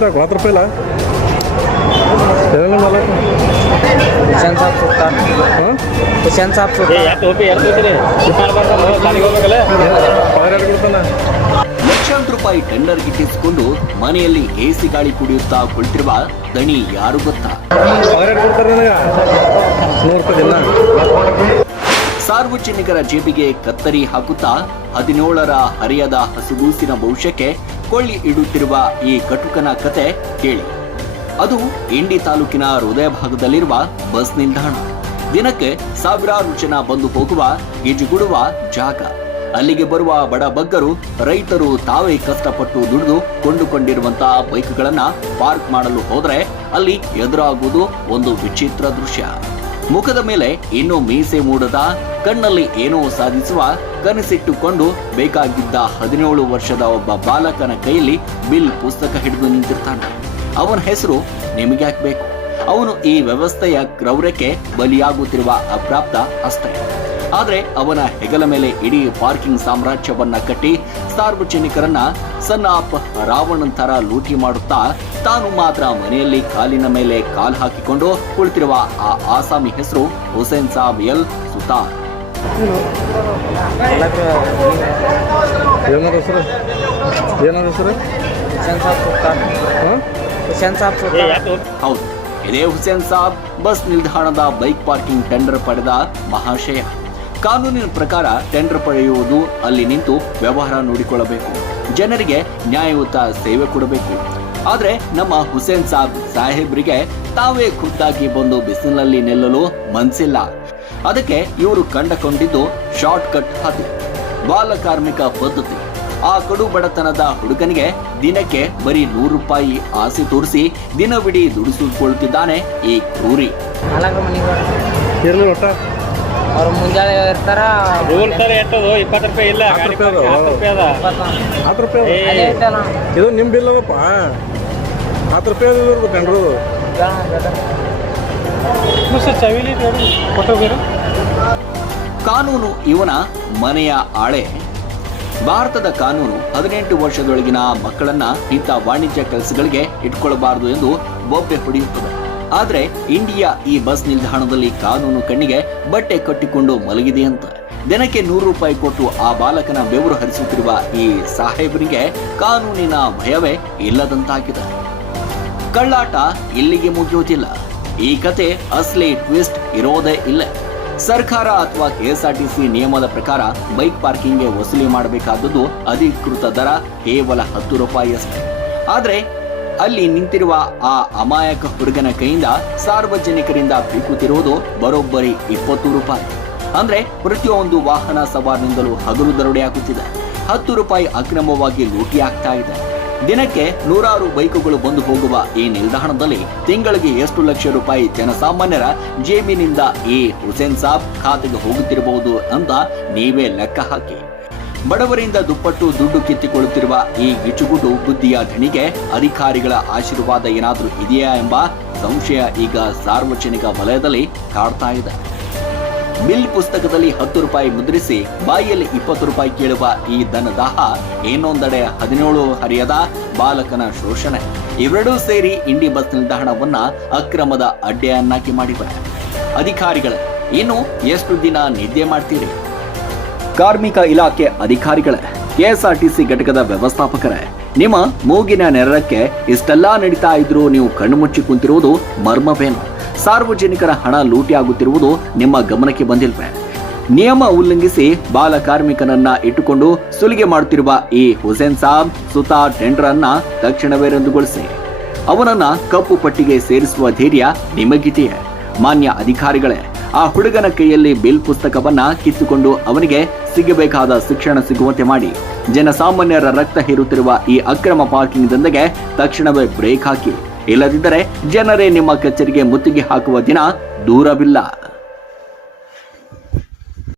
कितना 4 रुपये ला मला हुसेन साहब सुल्तान हां हुसेन साहब सुल्तान ಲಕ್ಷಾಂತರ ರೂಪಾಯಿ ಟೆಂಡರ್ ಗಿಟ್ಟಿಸಿಕೊಂಡು ಮನೆಯಲ್ಲಿ ಎಸಿ ಗಾಳಿ ಕುಡಿಯುತ್ತಾ ಕುಳಿತಿರುವ ದಣಿ ಯಾರು ಗೊತ್ತಾ? ಸಾರ್ವಜನಿಕರ ಜೇಬಿಗೆ ಕತ್ತರಿ ಹಾಕುತ್ತಾ 17ರ ಹರಿಯದ ಹಸುಗೂಸಿನ ಭವಿಷ್ಯಕ್ಕೆ ಕೊಳ್ಳಿ ಇಡುತ್ತಿರುವ ಈ ಕಟುಕನ ಕತೆ ಕೇಳಿ. ಅದು ಇಂಡಿ ತಾಲೂಕಿನ ಹೃದಯ ಭಾಗದಲ್ಲಿರುವ ಬಸ್ ನಿಲ್ದಾಣ. ದಿನಕ್ಕೆ ಸಾವಿರಾರು ಜನ ಬಂದು ಹೋಗುವ ಗಿಜುಗುಡುವ ಜಾಗ. ಅಲ್ಲಿಗೆ ಬರುವ ಬಡ ಬಗ್ಗರು, ರೈತರು ತಾವೇ ಕಷ್ಟಪಟ್ಟು ದುಡಿದು ಕೊಂಡುಕೊಂಡಿರುವಂತಹ ಬೈಕ್ಗಳನ್ನ ಪಾರ್ಕ್ ಮಾಡಲು ಹೋದ್ರೆ ಅಲ್ಲಿ ಎದುರಾಗುವುದು ಒಂದು ವಿಚಿತ್ರ ದೃಶ್ಯ. ಮುಖದ ಮೇಲೆ ಇನ್ನೂ ಮೀಸೆ ಮೂಡದ, ಕಣ್ಣಲ್ಲಿ ಏನೋ ಸಾಧಿಸುವ ಕನಸಿಟ್ಟುಕೊಂಡು ಬೇಕಾಗಿದ್ದ 17 ವರ್ಷದ ಒಬ್ಬ ಬಾಲಕನ ಕೈಯಲ್ಲಿ ಬಿಲ್ ಪುಸ್ತಕ ಹಿಡಿದು ನಿಂತಿರ್ತಾನೆ. ಅವನ ಹೆಸರು ನಿಮಗ್ಯಾಕೆ ಬೇಕು? ಅವನು ಈ ವ್ಯವಸ್ಥೆಯ ಕ್ರೌರ್ಯಕ್ಕೆ ಬಲಿಯಾಗುತ್ತಿರುವ ಅಪ್ರಾಪ್ತ ಅಷ್ಟೇ. ಆದ್ರೆ ಅವನ ಹೆಗಲ ಮೇಲೆ ಇಡೀ ಪಾರ್ಕಿಂಗ್ ಸಾಮ್ರಾಜ್ಯವನ್ನ ಕಟ್ಟಿ ಸಾರ್ವಜನಿಕರನ್ನ ಸನ್ನಾಪ್ ರಾವಣನ್ ತರ ಲೂಟಿ ಮಾಡುತ್ತಾ ತಾನು ಮಾತ್ರ ಮನೆಯಲ್ಲಿ ಕಾಲಿನ ಮೇಲೆ ಕಾಲ್ ಹಾಕಿಕೊಂಡು ಕುಳಿತಿರುವ ಆ ಆಸಾಮಿ ಹೆಸರು ಹುಸೇನ್ ಸಾಬ್ ಎಲ್ ಸುತಾರ್. ಹೌದು, ಇದೇ ಹುಸೇನ್ ಸಾಬ್ ಬಸ್ ನಿಲ್ದಾಣದ ಬೈಕ್ ಪಾರ್ಕಿಂಗ್ ಟೆಂಡರ್ ಪಡೆದ ಮಹಾಶಯ. ಕಾನೂನಿನ ಪ್ರಕಾರ ಟೆಂಡರ್ ಪಡೆಯುವುದು ಅಲ್ಲಿ ನಿಂತು ವ್ಯವಹಾರ ನೋಡಿಕೊಳ್ಳಬೇಕು, ಜನರಿಗೆ ನ್ಯಾಯಯುತ ಸೇವೆ ಕೊಡಬೇಕು. ಆದ್ರೆ ನಮ್ಮ ಹುಸೇನ್ ಸಾಹೇಬ್ರಿಗೆ ತಾವೇ ಖುದ್ದಾಗಿ ಬಂದು ಬಿಸಿಲಿನಲ್ಲಿ ನಿಲ್ಲಲು ಮನ್ಸಿಲ್ಲ. ಅದಕ್ಕೆ ಇವರು ಕಂಡುಕೊಂಡಿದ್ದು ಶಾರ್ಟ್ ಕಟ್ ಹಾದಿ, ಬಾಲ ಕಾರ್ಮಿಕ ಪದ್ಧತಿ. ಆ ಕಡು ಬಡತನದ ಹುಡುಗನಿಗೆ ದಿನಕ್ಕೆ ಬರೀ 100 ರೂಪಾಯಿ ಆಸೆ ತೋರಿಸಿ ದಿನವಿಡೀ ದುಡಿಸಿಕೊಳ್ಳುತ್ತಿದ್ದಾನೆ ಈ ಕ್ರೂರಿ. ಅವ್ರು ಮುಂಜಾನೆ ಇರ್ತಾರ 20 ರೂಪಾಯಿ ಇಲ್ಲ, 10 ರೂಪಾಯಿ ಇದು ನಿಮ್ಮ ಬಿಲ್ ಅವಪ್ಪ. 10 ರೂಪಾಯಿ ಕಂಡ್ರು ಕಾನೂನು ಇವನ ಮನೆಯ ಆಳೆ. ಭಾರತದ ಕಾನೂನು 18 ವರ್ಷದೊಳಗಿನ ಮಕ್ಕಳನ್ನ ಇಂಥ ವಾಣಿಜ್ಯ ಕೆಲಸಗಳಿಗೆ ಇಟ್ಕೊಳ್ಳಬಾರದು ಎಂದು ಬೊಬ್ಬೆ ಹೊಡೆಯುತ್ತದೆ. ಆದ್ರೆ ಇಂಡಿಯಾ ಈ ಬಸ್ ನಿಲ್ದಾಣದಲ್ಲಿ ಕಾನೂನು ಕಣ್ಣಿಗೆ ಬಟ್ಟೆ ಕಟ್ಟಿಕೊಂಡು ಮಲಗಿದೆಯಂತ. ದಿನಕ್ಕೆ 100 ರೂಪಾಯಿ ಕೊಟ್ಟು ಆ ಬಾಲಕನ ಬೆವರು ಹರಿಸುತ್ತಿರುವ ಈ ಸಾಹೇಬರಿಗೆ ಕಾನೂನಿನ ಭಯವೇ ಇಲ್ಲದಂತಾಗಿದೆ. ಕಳ್ಳಾಟ ಇಲ್ಲಿಗೆ ಮುಗಿಯುವುದಿಲ್ಲ. ಈ ಕತೆ ಅಸಲಿ ಟ್ವಿಸ್ಟ್ ಇರೋದೇ ಇಲ್ಲ. ಸರ್ಕಾರ ಅಥವಾ ಕೆಎಸ್ಆರ್ಟಿಸಿ ನಿಯಮದ ಪ್ರಕಾರ ಬೈಕ್ ಪಾರ್ಕಿಂಗ್ಗೆ ವಸೂಲಿ ಮಾಡಬೇಕಾದದ್ದು ಅಧಿಕೃತ ದರ ಕೇವಲ 10 ರೂಪಾಯಿ ಅಷ್ಟೇ. ಆದ್ರೆ ಅಲ್ಲಿ ನಿಂತಿರುವ ಆ ಅಮಾಯಕ ಹುಡುಗನ ಕೈಯಿಂದ ಸಾರ್ವಜನಿಕರಿಂದ ಬೀಗುತ್ತಿರುವುದು ಬರೋಬ್ಬರಿ 20 ರೂಪಾಯಿ. ಅಂದ್ರೆ ಪ್ರತಿಯೊಂದು ವಾಹನ ಸವಾರನಿಂದಲೂ ಹಗಲು ದರೋಡೆಯಾಗುತ್ತಿದೆ. 10 ರೂಪಾಯಿ ಅಕ್ರಮವಾಗಿ ಲೂಟಿ ಆಗ್ತಾ ಇದೆ. ದಿನಕ್ಕೆ 100 ಬೈಕುಗಳು ಬಂದು ಹೋಗುವ ಈ ನಿಲ್ದಾಣದಲ್ಲಿ ತಿಂಗಳಿಗೆ ಎಷ್ಟು ಲಕ್ಷ ರೂಪಾಯಿ ಜನಸಾಮಾನ್ಯರ ಜೇಬಿನಿಂದ ಈ ಹುಸೇನ್ ಸಾಬ್ ಖಾತೆಗೆ ಹೋಗುತ್ತಿರಬಹುದು ಅಂತ ನೀವೇ ಲೆಕ್ಕ ಹಾಕಿ. ಬಡವರಿಂದ ದುಪ್ಪಟ್ಟು ದುಡ್ಡು ಕಿತ್ತಿಕೊಳ್ಳುತ್ತಿರುವ ಈ ಗಿಚುಗುಡು ಬುದ್ಧಿಯ ಧಣಿಗೆ ಅಧಿಕಾರಿಗಳ ಆಶೀರ್ವಾದ ಏನಾದರೂ ಇದೆಯಾ ಎಂಬ ಸಂಶಯ ಈಗ ಸಾರ್ವಜನಿಕ ವಲಯದಲ್ಲಿ ಕಾಡ್ತಾ ಇದೆ. ಬಿಲ್ ಪುಸ್ತಕದಲ್ಲಿ 10 ರೂಪಾಯಿ ಮುದ್ರಿಸಿ ಬಾಯಿಯಲ್ಲಿ 20 ರೂಪಾಯಿ ಕೇಳುವ ಈ ಧನದಾಹ, ಇನ್ನೊಂದೆಡೆ 17 ಹರಿಯದ ಬಾಲಕನ ಶೋಷಣೆ. ಇವೆರಡೂ ಸೇರಿ ಇಂಡಿ ಬಸ್ ನಿಲ್ದಾಣವನ್ನ ಅಕ್ರಮದ ಅಡ್ಡೆಯನ್ನಾಗಿ ಮಾಡಿವೆ. ಅಧಿಕಾರಿಗಳೇ, ಇನ್ನು ಎಷ್ಟು ದಿನ ನಿದ್ದೆ ಮಾಡ್ತೀರಿ? ಕಾರ್ಮಿಕ ಇಲಾಖೆ ಅಧಿಕಾರಿಗಳೇ, ಕೆಎಸ್ಆರ್ಟಿಸಿ ಘಟಕದ ವ್ಯವಸ್ಥಾಪಕರೇ, ನಿಮ್ಮ ಮೂಗಿನ ನೆರಳಕ್ಕೆ ಇಷ್ಟೆಲ್ಲಾ ನಡೀತಾ ಇದ್ರೂ ನೀವು ಕಣ್ಣು ಮುಚ್ಚಿ ಕುಂತಿರುವುದು ಮರ್ಮವೇನು? ಸಾರ್ವಜನಿಕರ ಹಣ ಲೂಟಿ ಆಗುತ್ತಿರುವುದು ನಿಮ್ಮ ಗಮನಕ್ಕೆ ಬಂದಿಲ್ವೇ? ನಿಯಮ ಉಲ್ಲಂಘಿಸಿ ಬಾಲ ಕಾರ್ಮಿಕನನ್ನ ಇಟ್ಟುಕೊಂಡು ಸುಲಿಗೆ ಮಾಡುತ್ತಿರುವ ಈ ಹುಸೇನ್ ಸಾಬ್ ಸುತಾರ್ ಟೆಂಡರ್ ಅನ್ನ ತಕ್ಷಣವೇ ರದ್ದುಗೊಳಿಸಿ. ಅವನನ್ನ ಕಪ್ಪು ಪಟ್ಟಿಗೆ ಸೇರಿಸುವ ಧೈರ್ಯ ನಿಮಗಿದೆಯೇ? ಮಾನ್ಯ ಅಧಿಕಾರಿಗಳೇ, ಆ ಹುಡುಗನ ಕೈಯಲ್ಲಿ ಬಿಲ್ ಪುಸ್ತಕವನ್ನ ಕಿತ್ತುಕೊಂಡು ಅವನಿಗೆ ಸಿಗಬೇಕಾದ ಶಿಕ್ಷಣ ಸಿಗುವಂತೆ ಮಾಡಿ. ಜನಸಾಮಾನ್ಯರ ರಕ್ತ ಹೀರುತ್ತಿರುವ ಈ ಅಕ್ರಮ ಪಾರ್ಕಿಂಗ್ ದಂಧೆಗೆ ತಕ್ಷಣವೇ ಬ್ರೇಕ್ ಹಾಕಿ. ಇಲ್ಲದಿದ್ದರೆ ಜನರೇ ನಿಮ್ಮ ಕಚೇರಿಗೆ ಮುತ್ತಿಗೆ ಹಾಕುವ ದಿನ ದೂರವಿಲ್ಲ.